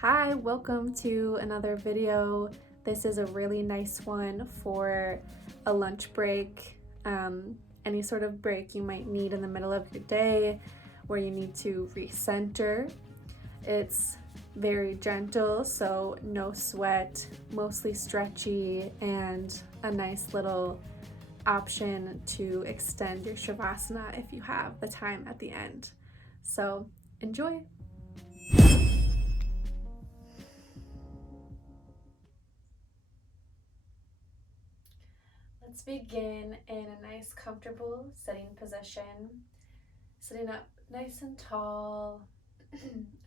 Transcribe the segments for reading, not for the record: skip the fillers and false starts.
Hi, welcome to another video. This is a really nice one for a lunch break, any sort of break you might need in the middle of your day where you need to recenter. It's very gentle, so no sweat, mostly stretchy, and a nice little option to extend your Shavasana if you have the time at the end. So enjoy. Let's begin in a nice, comfortable sitting position. Sitting up nice and tall.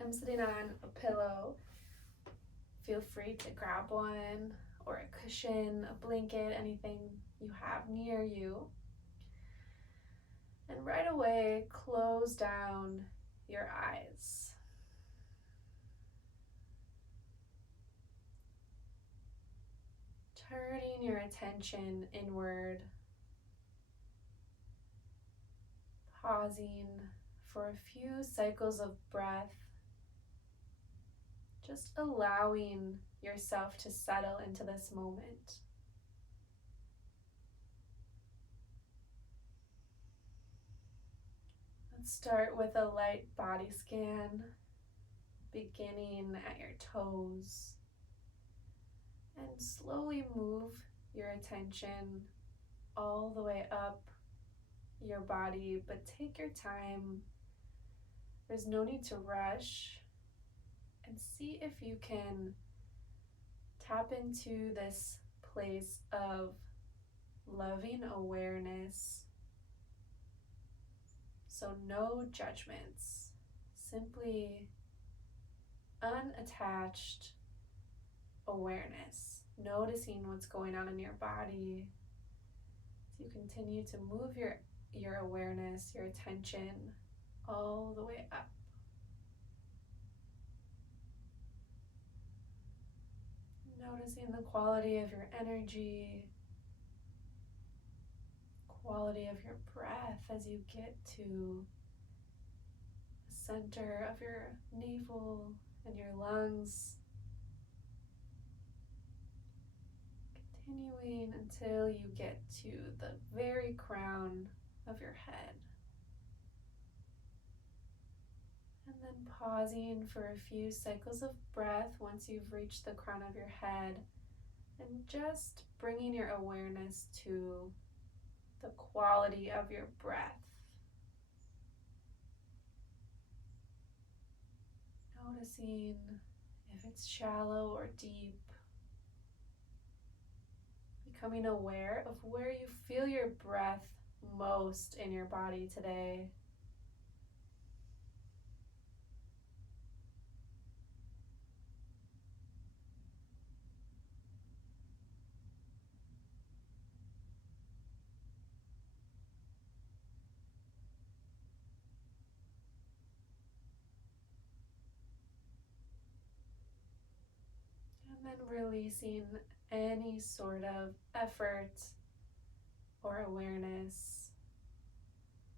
I'm sitting on a pillow. Feel free to grab one or a cushion, a blanket, anything you have near you. And right away, close down your eyes. Turning your attention inward. Pausing for a few cycles of breath. Just allowing yourself to settle into this moment. Let's start with a light body scan, beginning at your toes, and slowly move your attention all the way up your body, but take your time. There's no need to rush, and see if you can tap into this place of loving awareness. So no judgments, simply unattached awareness, noticing what's going on in your body. So you continue to move your awareness, your attention all the way up. Noticing the quality of your energy, quality of your breath as you get to the center of your navel and your lungs. Continuing until you get to the very crown of your head. And then pausing for a few cycles of breath once you've reached the crown of your head, and just bringing your awareness to the quality of your breath. Noticing if it's shallow or deep. Becoming aware of where you feel your breath most in your body today. And then releasing any sort of effort or awareness.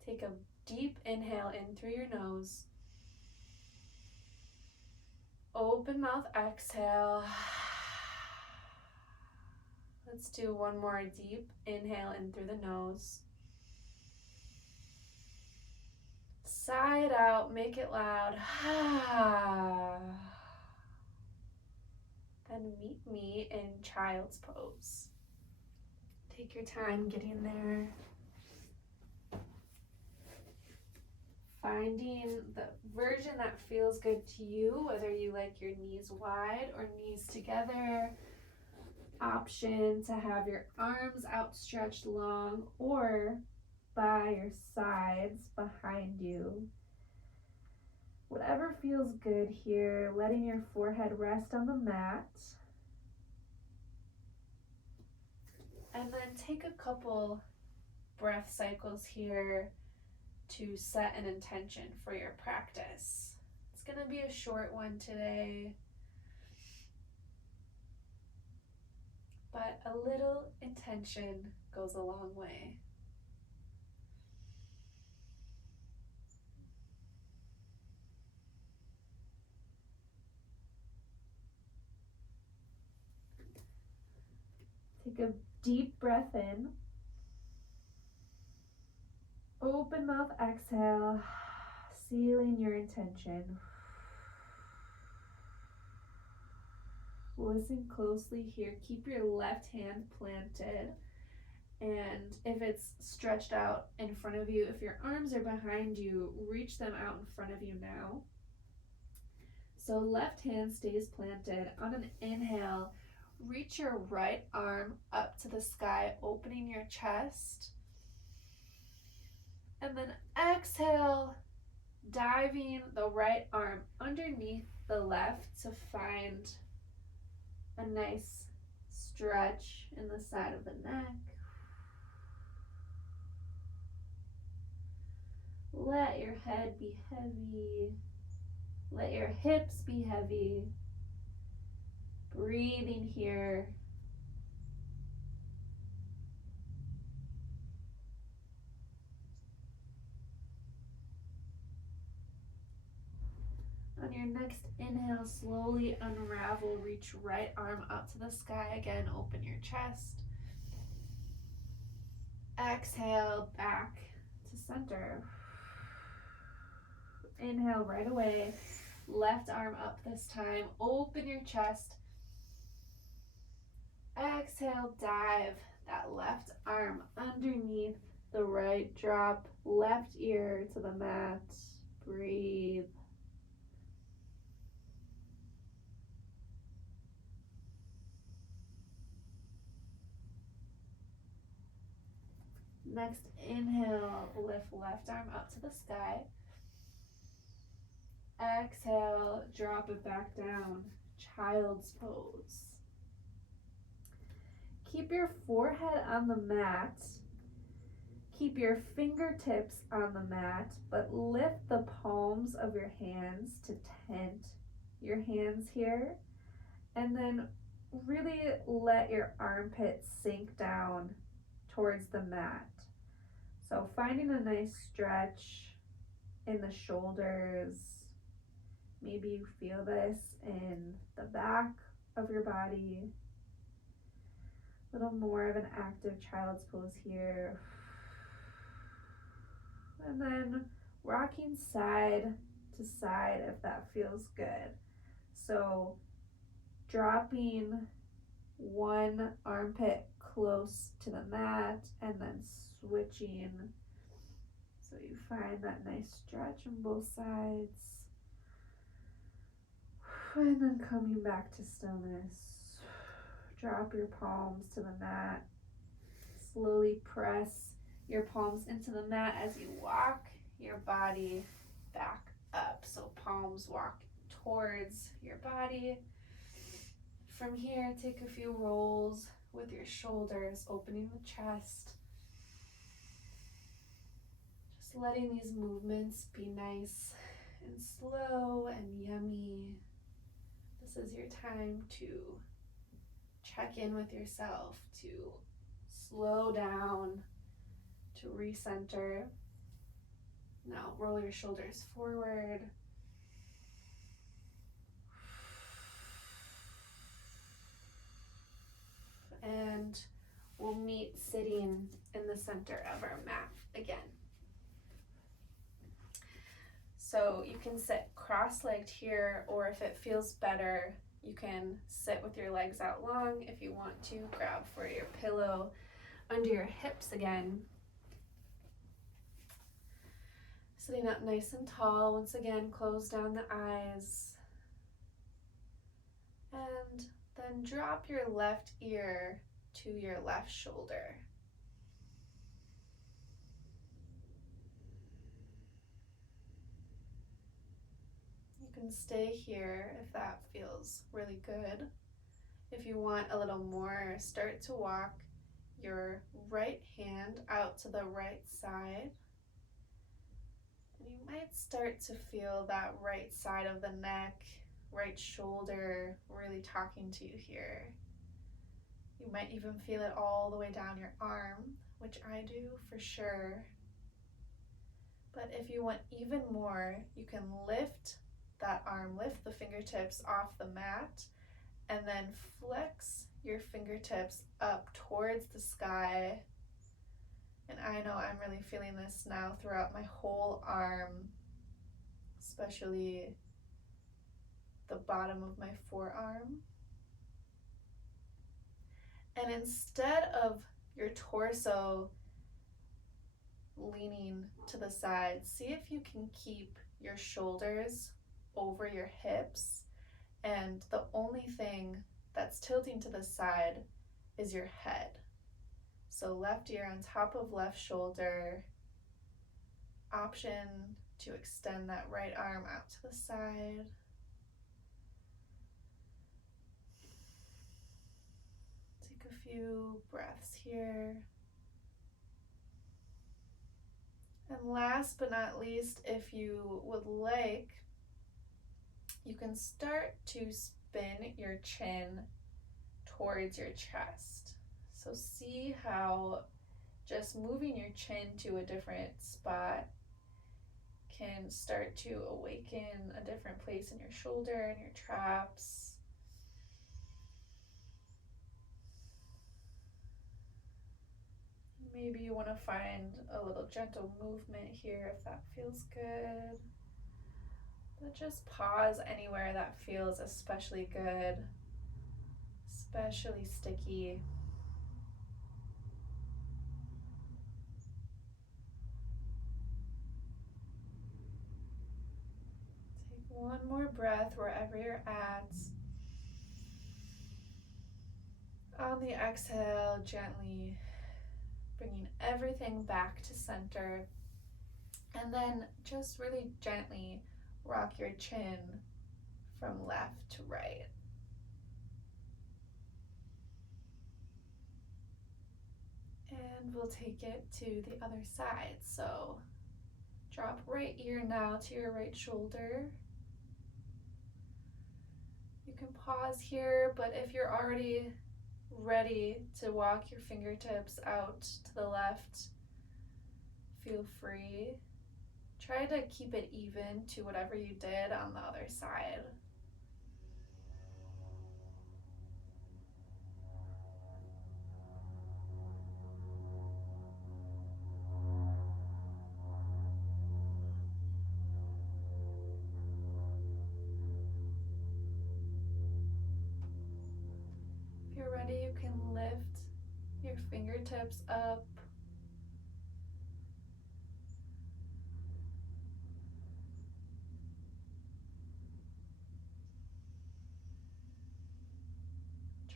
Take a deep inhale in through your nose. Open mouth exhale. Let's do one more deep inhale in through the nose. Sigh it out, make it loud. Then meet me in child's pose. Take your time getting there. Finding the version that feels good to you, whether you like your knees wide or knees together. Option to have your arms outstretched long or by your sides behind you. Whatever feels good here, letting your forehead rest on the mat. And then take a couple breath cycles here to set an intention for your practice. It's going to be a short one today, but a little intention goes a long way. Take a deep breath in. Open mouth exhale, sealing your intention. Listen closely here. Keep your left hand planted. And if it's stretched out in front of you, if your arms are behind you, reach them out in front of you now. So left hand stays planted. On an inhale, reach your right arm up to the sky, opening your chest. And then exhale, diving the right arm underneath the left to find a nice stretch in the side of the neck. Let your head be heavy. Let your hips be heavy. Breathing here. On your next inhale, slowly unravel. Reach right arm up to the sky again. Open your chest. Exhale, back to center. Inhale right away. Left arm up this time. Open your chest. Exhale, dive that left arm underneath the right. Drop left ear to the mat. Breathe. Next inhale, lift left arm up to the sky. Exhale, drop it back down. Child's pose. Keep your forehead on the mat. Keep your fingertips on the mat, but lift the palms of your hands to tent your hands here. And then really let your armpits sink down towards the mat. So finding a nice stretch in the shoulders. Maybe you feel this in the back of your body. A little more of an active child's pose here. And then rocking side to side if that feels good. So dropping one armpit close to the mat and then switching so you find that nice stretch on both sides. And then coming back to stillness. Drop your palms to the mat. Slowly press your palms into the mat as you walk your body back up. So palms walk towards your body. From here, take a few rolls with your shoulders, opening the chest. Just letting these movements be nice and slow and yummy. This is your time to check in with yourself, to slow down, to recenter. Now roll your shoulders forward. And we'll meet sitting in the center of our mat again. So you can sit cross-legged here, or if it feels better, you can sit with your legs out long. If you want to, grab for your pillow under your hips again. Sitting up nice and tall. Once again, close down the eyes. And then drop your left ear to your left shoulder. You can stay here if that feels really good. If you want a little more, start to walk your right hand out to the right side. And you might start to feel that right side of the neck, right shoulder really talking to you here. You might even feel it all the way down your arm, which I do for sure. But if you want even more, you can lift that arm, lift the fingertips off the mat, and then flex your fingertips up towards the sky. And I know I'm really feeling this now throughout my whole arm, especially the bottom of my forearm. And instead of your torso leaning to the side, see if you can keep your shoulders over your hips, and the only thing that's tilting to the side is your head. So left ear on top of left shoulder, option to extend that right arm out to the side. Take a few breaths here. And last but not least, if you would like, you can start to spin your chin towards your chest. So see how just moving your chin to a different spot can start to awaken a different place in your shoulder and your traps. Maybe you want to find a little gentle movement here if that feels good. But just pause anywhere that feels especially good, especially sticky. Take one more breath wherever you're at. On the exhale, gently bringing everything back to center. And then just really gently rock your chin from left to right. And we'll take it to the other side. So drop right ear now to your right shoulder. You can pause here, but if you're already ready to walk your fingertips out to the left, feel free. Try to keep it even to whatever you did on the other side. If you're ready, you can lift your fingertips up.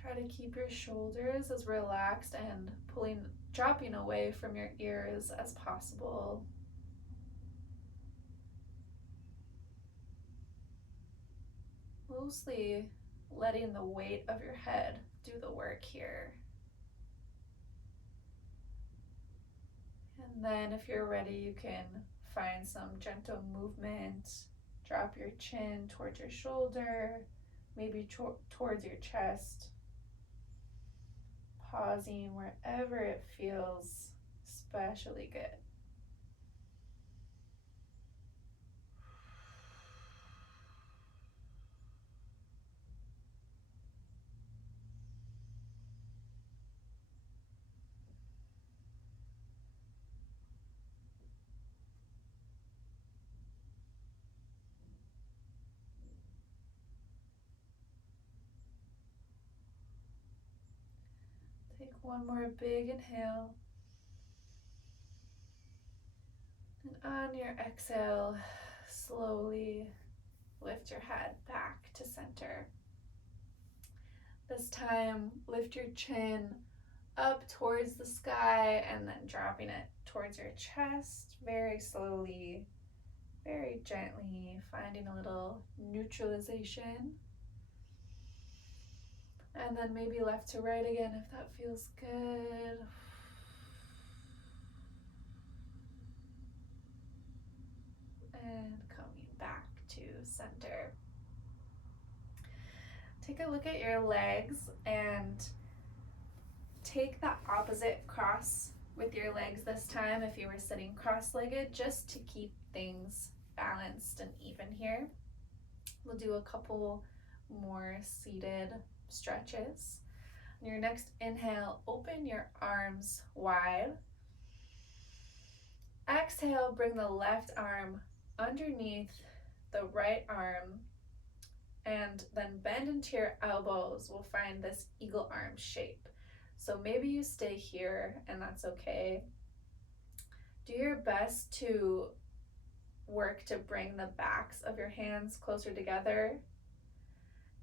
Try to keep your shoulders as relaxed and dropping away from your ears as possible. Mostly letting the weight of your head do the work here. And then if you're ready, you can find some gentle movement. Drop your chin towards your shoulder, maybe towards your chest. Pausing wherever it feels especially good. Take one more big inhale. And on your exhale, slowly lift your head back to center. This time, lift your chin up towards the sky and then dropping it towards your chest very slowly, very gently, finding a little neutralization. And then maybe left to right again if that feels good. And coming back to center. Take a look at your legs and take the opposite cross with your legs this time if you were sitting cross-legged, just to keep things balanced and even here. We'll do a couple more seated stretches. On your next inhale, open your arms wide. Exhale, bring the left arm underneath the right arm, and then bend into your elbows. We'll find this eagle arm shape. So maybe you stay here, and that's okay. Do your best to work to bring the backs of your hands closer together.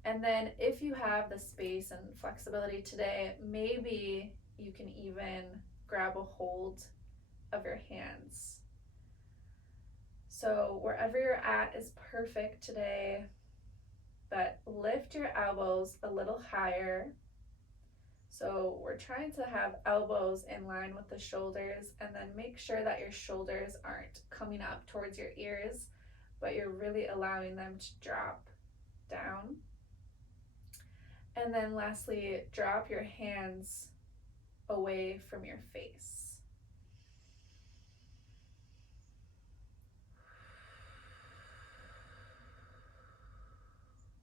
And then if you have the space and flexibility today, maybe you can even grab a hold of your hands. So wherever you're at is perfect today, but lift your elbows a little higher. So we're trying to have elbows in line with the shoulders, and then make sure that your shoulders aren't coming up towards your ears, but you're really allowing them to drop down. And then lastly, drop your hands away from your face.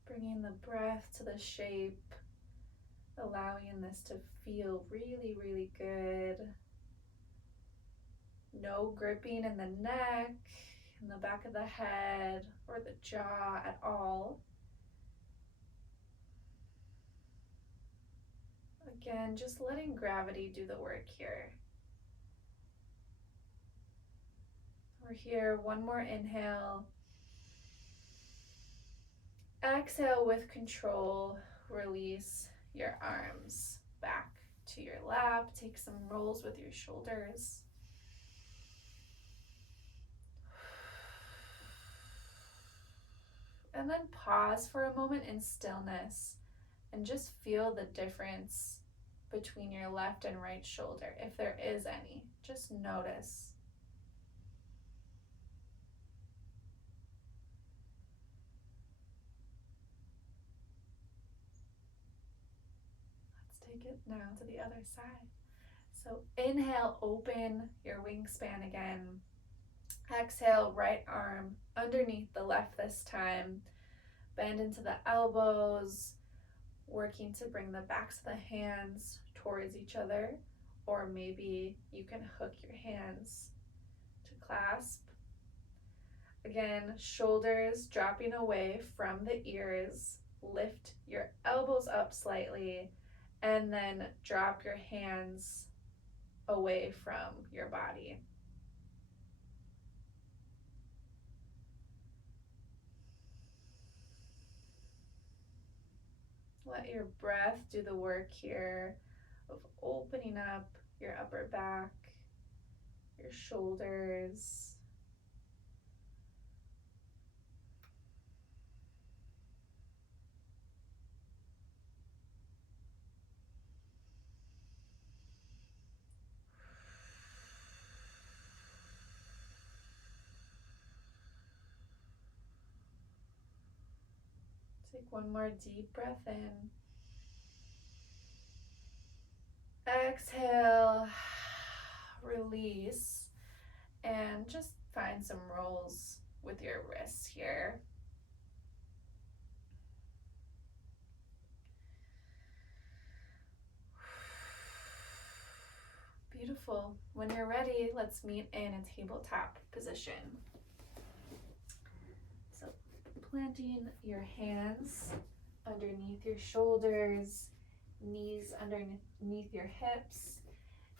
Bringing the breath to the shape, allowing this to feel really, really good. No gripping in the neck, in the back of the head, or the jaw at all. Again, just letting gravity do the work here. We're here, one more inhale. Exhale with control, release your arms back to your lap. Take some rolls with your shoulders. And then pause for a moment in stillness and just feel the difference between your left and right shoulder, if there is any. Just notice. Let's take it now to the other side. So inhale, open your wingspan again. Exhale, right arm underneath the left this time. Bend into the elbows, working to bring the backs of the hands towards each other, or maybe you can hook your hands to clasp. Again, shoulders dropping away from the ears. Lift your elbows up slightly, and then drop your hands away from your body. Let your breath do the work here of opening up your upper back, your shoulders. Take one more deep breath in. Exhale, release, and just find some rolls with your wrists here. Beautiful. When you're ready, let's meet in a tabletop position. So planting your hands underneath your shoulders, knees underneath your hips.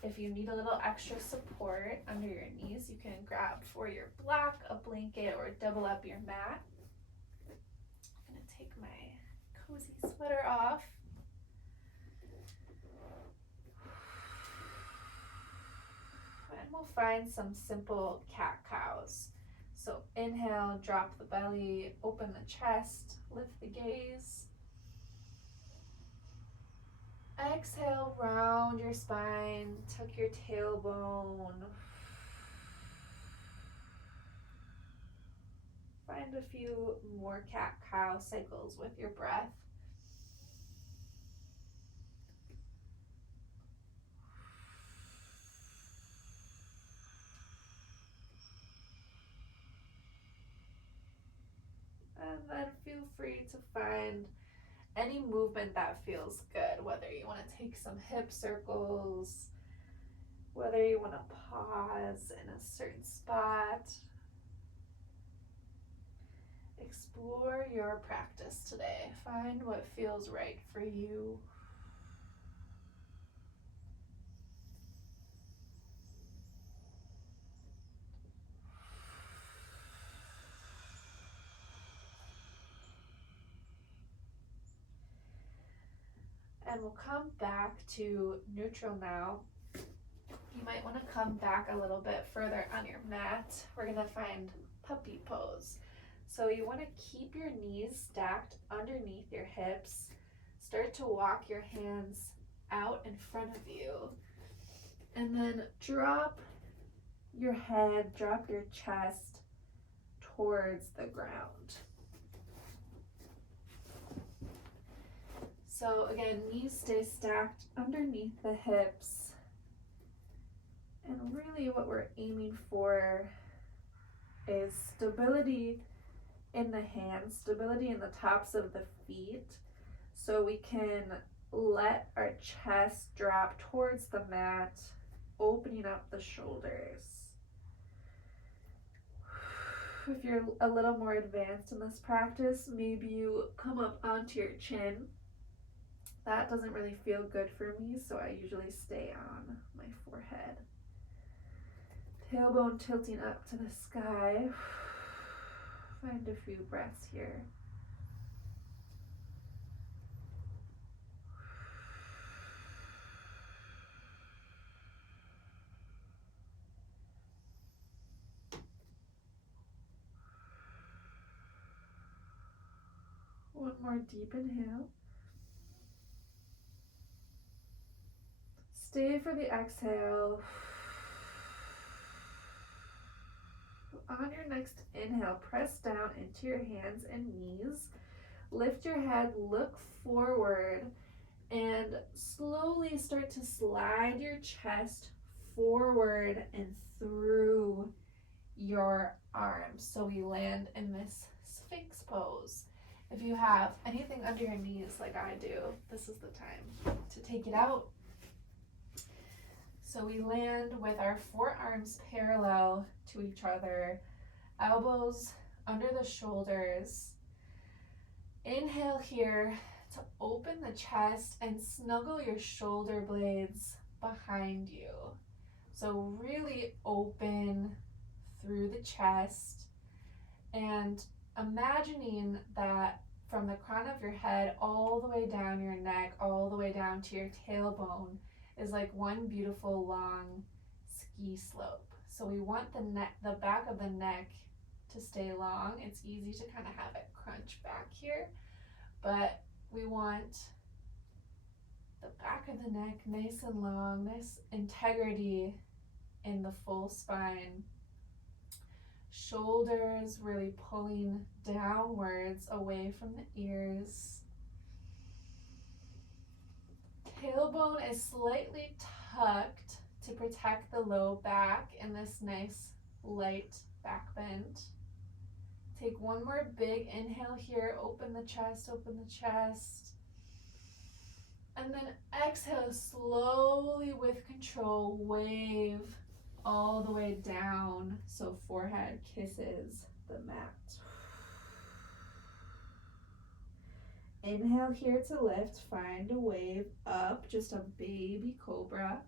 If you need a little extra support under your knees, you can grab for your block, a blanket, or double up your mat. I'm gonna take my cozy sweater off. And we'll find some simple cat-cows. So inhale, drop the belly, open the chest, lift the gaze. Exhale, round your spine, tuck your tailbone. Find a few more cat-cow cycles with your breath. And then feel free to find any movement that feels good, whether you want to take some hip circles, whether you want to pause in a certain spot. Explore your practice today. Find what feels right for you. And we'll come back to neutral now. You might want to come back a little bit further on your mat. We're going to find puppy pose. So you want to keep your knees stacked underneath your hips. Start to walk your hands out in front of you. And then drop your head, drop your chest towards the ground. So again, knees stay stacked underneath the hips. And really what we're aiming for is stability in the hands, stability in the tops of the feet, so we can let our chest drop towards the mat, opening up the shoulders. If you're a little more advanced in this practice, maybe you come up onto your chin. That doesn't really feel good for me, so I usually stay on my forehead. Tailbone tilting up to the sky. Find a few breaths here. One more deep inhale. Stay for the exhale. On your next inhale, press down into your hands and knees. Lift your head, look forward, and slowly start to slide your chest forward and through your arms. So we land in this Sphinx pose. If you have anything under your knees like I do, this is the time to take it out. So we land with our forearms parallel to each other, elbows under the shoulders. Inhale here to open the chest and snuggle your shoulder blades behind you. So really open through the chest, and imagining that from the crown of your head all the way down your neck, all the way down to your tailbone is like one beautiful long ski slope. So we want the back of the neck to stay long. It's easy to kind of have it crunch back here, but we want the back of the neck nice and long, nice integrity in the full spine. Shoulders really pulling downwards away from the ears. Tailbone is slightly tucked to protect the low back in this nice light back bend. Take one more big inhale here, open the chest, and then exhale slowly with control, wave all the way down so forehead kisses the mat. Inhale here to lift, find a wave up, just a baby cobra.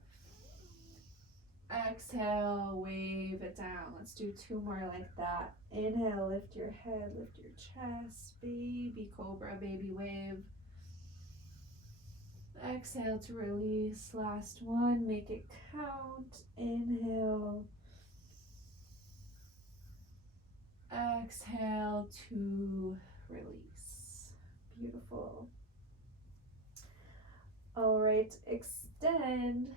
Exhale, wave it down. Let's do two more like that. Inhale, lift your head, lift your chest, baby cobra, baby wave. Exhale to release, last one, make it count. Inhale. Exhale to release. Beautiful. All right, extend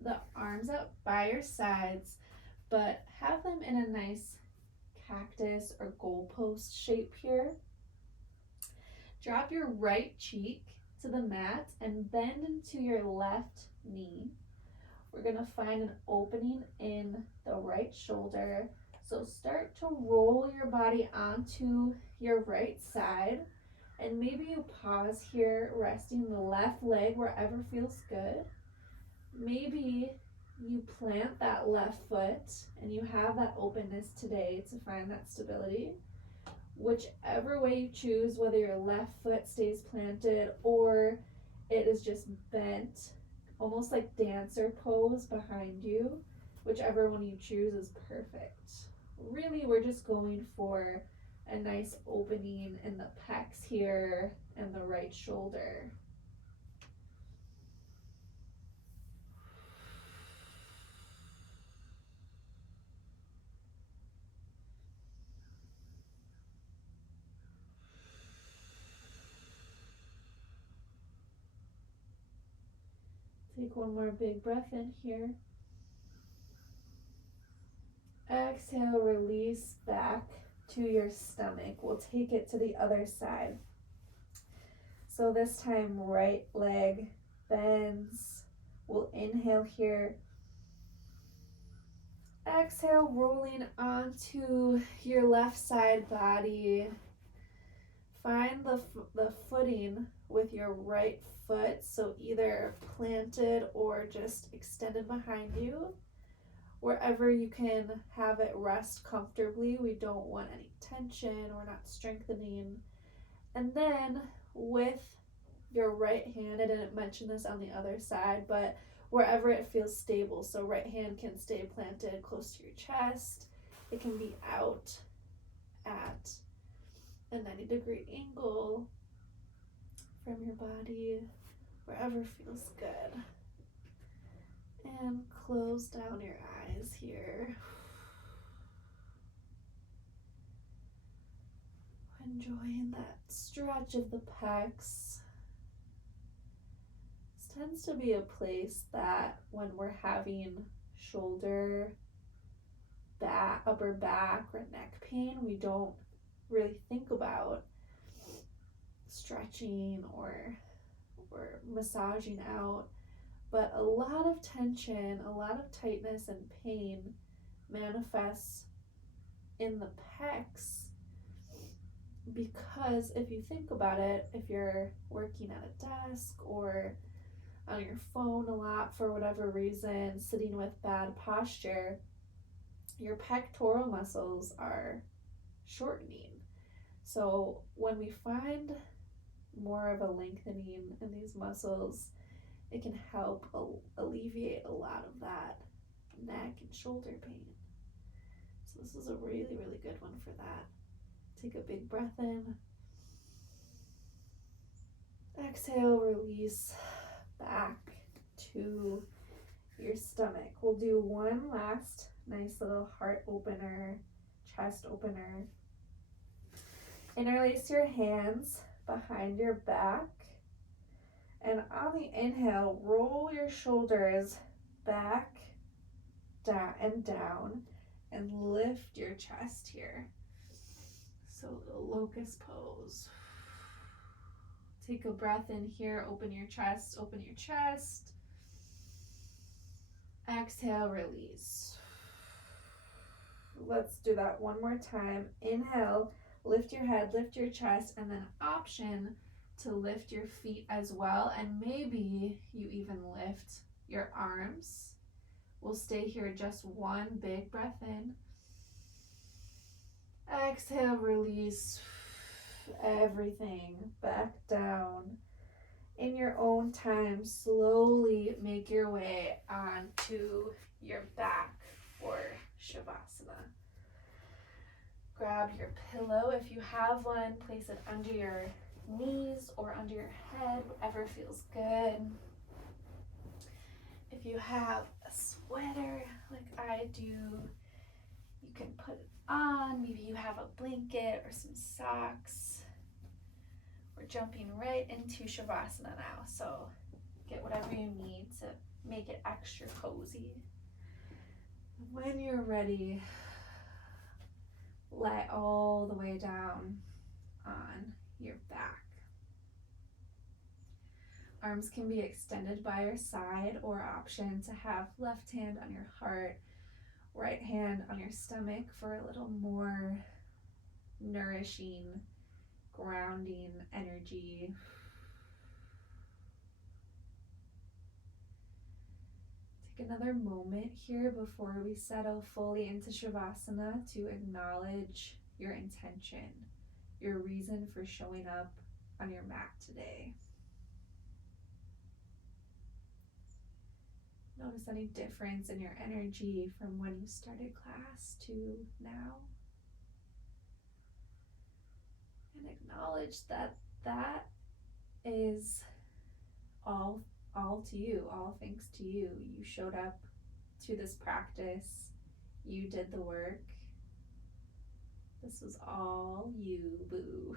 the arms out by your sides, but have them in a nice cactus or goalpost shape here. Drop your right cheek to the mat and bend into your left knee. We're gonna find an opening in the right shoulder. So start to roll your body onto your right side. And maybe you pause here, resting the left leg wherever feels good. Maybe you plant that left foot and you have that openness today to find that stability. Whichever way you choose, whether your left foot stays planted or it is just bent, almost like dancer pose behind you, whichever one you choose is perfect. Really, we're just going for a nice opening in the pecs here and the right shoulder. Take one more big breath in here. Exhale, release back to your stomach. We'll take it to the other side. So this time, right leg bends. We'll inhale here. Exhale, rolling onto your left side body. Find the footing with your right foot, so either planted or just extended behind you. Wherever you can have it rest comfortably. We don't want any tension, we're not strengthening. And then with your right hand, I didn't mention this on the other side, but wherever it feels stable, so right hand can stay planted close to your chest. It can be out at a 90-degree angle from your body, wherever feels good. And close down your eyes here. Enjoying that stretch of the pecs. This tends to be a place that when we're having shoulder, back, upper back, or neck pain, we don't really think about stretching or massaging out. But a lot of tension, a lot of tightness and pain manifests in the pecs, because if you think about it, if you're working at a desk or on your phone a lot for whatever reason, sitting with bad posture, your pectoral muscles are shortening. So when we find more of a lengthening in these muscles, it can help alleviate a lot of that neck and shoulder pain. So this is a really, really good one for that. Take a big breath in. Exhale, release back to your stomach. We'll do one last nice little heart opener, chest opener. Interlace your hands behind your back. And on the inhale, roll your shoulders back, down, and lift your chest here. So the locust pose. Take a breath in here, open your chest, open your chest. Exhale, release. Let's do that one more time. Inhale, lift your head, lift your chest, and then option to lift your feet as well, and maybe you even lift your arms. We'll stay here just one big breath in. Exhale, release everything back down. In your own time, slowly make your way onto your back for Shavasana. Grab your pillow if you have one, place it under your knees or under your head, whatever feels good. If you have a sweater like I do, you can put it on. Maybe you have a blanket or some socks. We're jumping right into Shavasana now, so get whatever you need to make it extra cozy. When you're ready, lie all the way down on your back. Arms can be extended by your side, or option to have left hand on your heart, right hand on your stomach for a little more nourishing grounding energy. Take another moment here before we settle fully into Shavasana to acknowledge your intention, your reason for showing up on your mat today. Notice any difference in your energy from when you started class to now. And acknowledge that that is all to you, all thanks to you. You showed up to this practice. You did the work. This was all you, boo.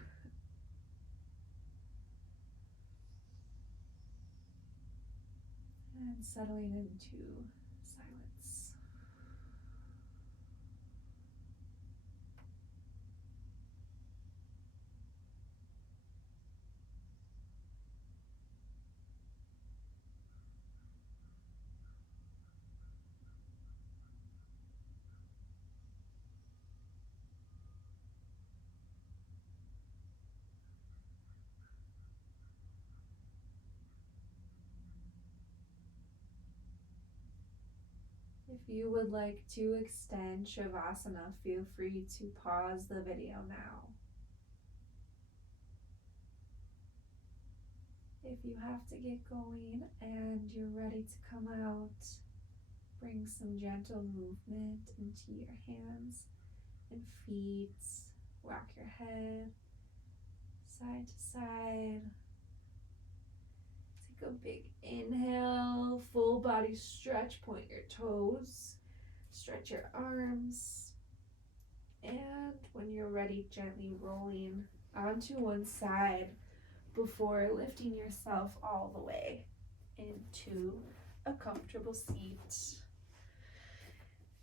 And settling into silence. If you would like to extend Shavasana, feel free to pause the video now. If you have to get going and you're ready to come out, bring some gentle movement into your hands and feet. Rock your head side to side. Take a big inhale, full body stretch, point your toes, stretch your arms, and when you're ready, gently rolling onto one side before lifting yourself all the way into a comfortable seat.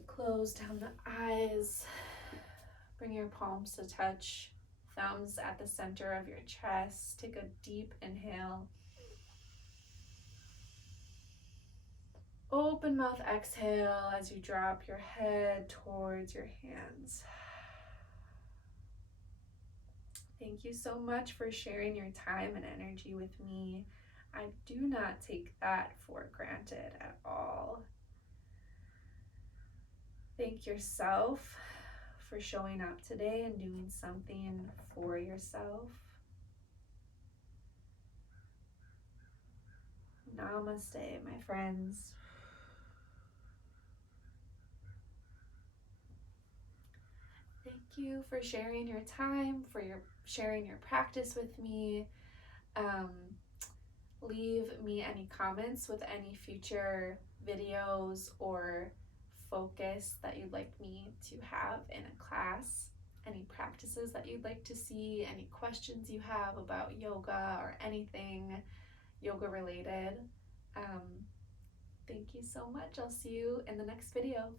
Close down the eyes, bring your palms to touch, thumbs at the center of your chest. Take a deep inhale. Open mouth exhale as you drop your head towards your hands. Thank you so much for sharing your time and energy with me. I do not take that for granted at all. Thank yourself for showing up today and doing something for yourself. Namaste, my friends. Thank you for sharing your time, for sharing your practice with me. Leave me any comments with any future videos or focus that you'd like me to have in a class, any practices that you'd like to see, any questions you have about yoga or anything yoga related. Thank you so much. I'll see you in the next video.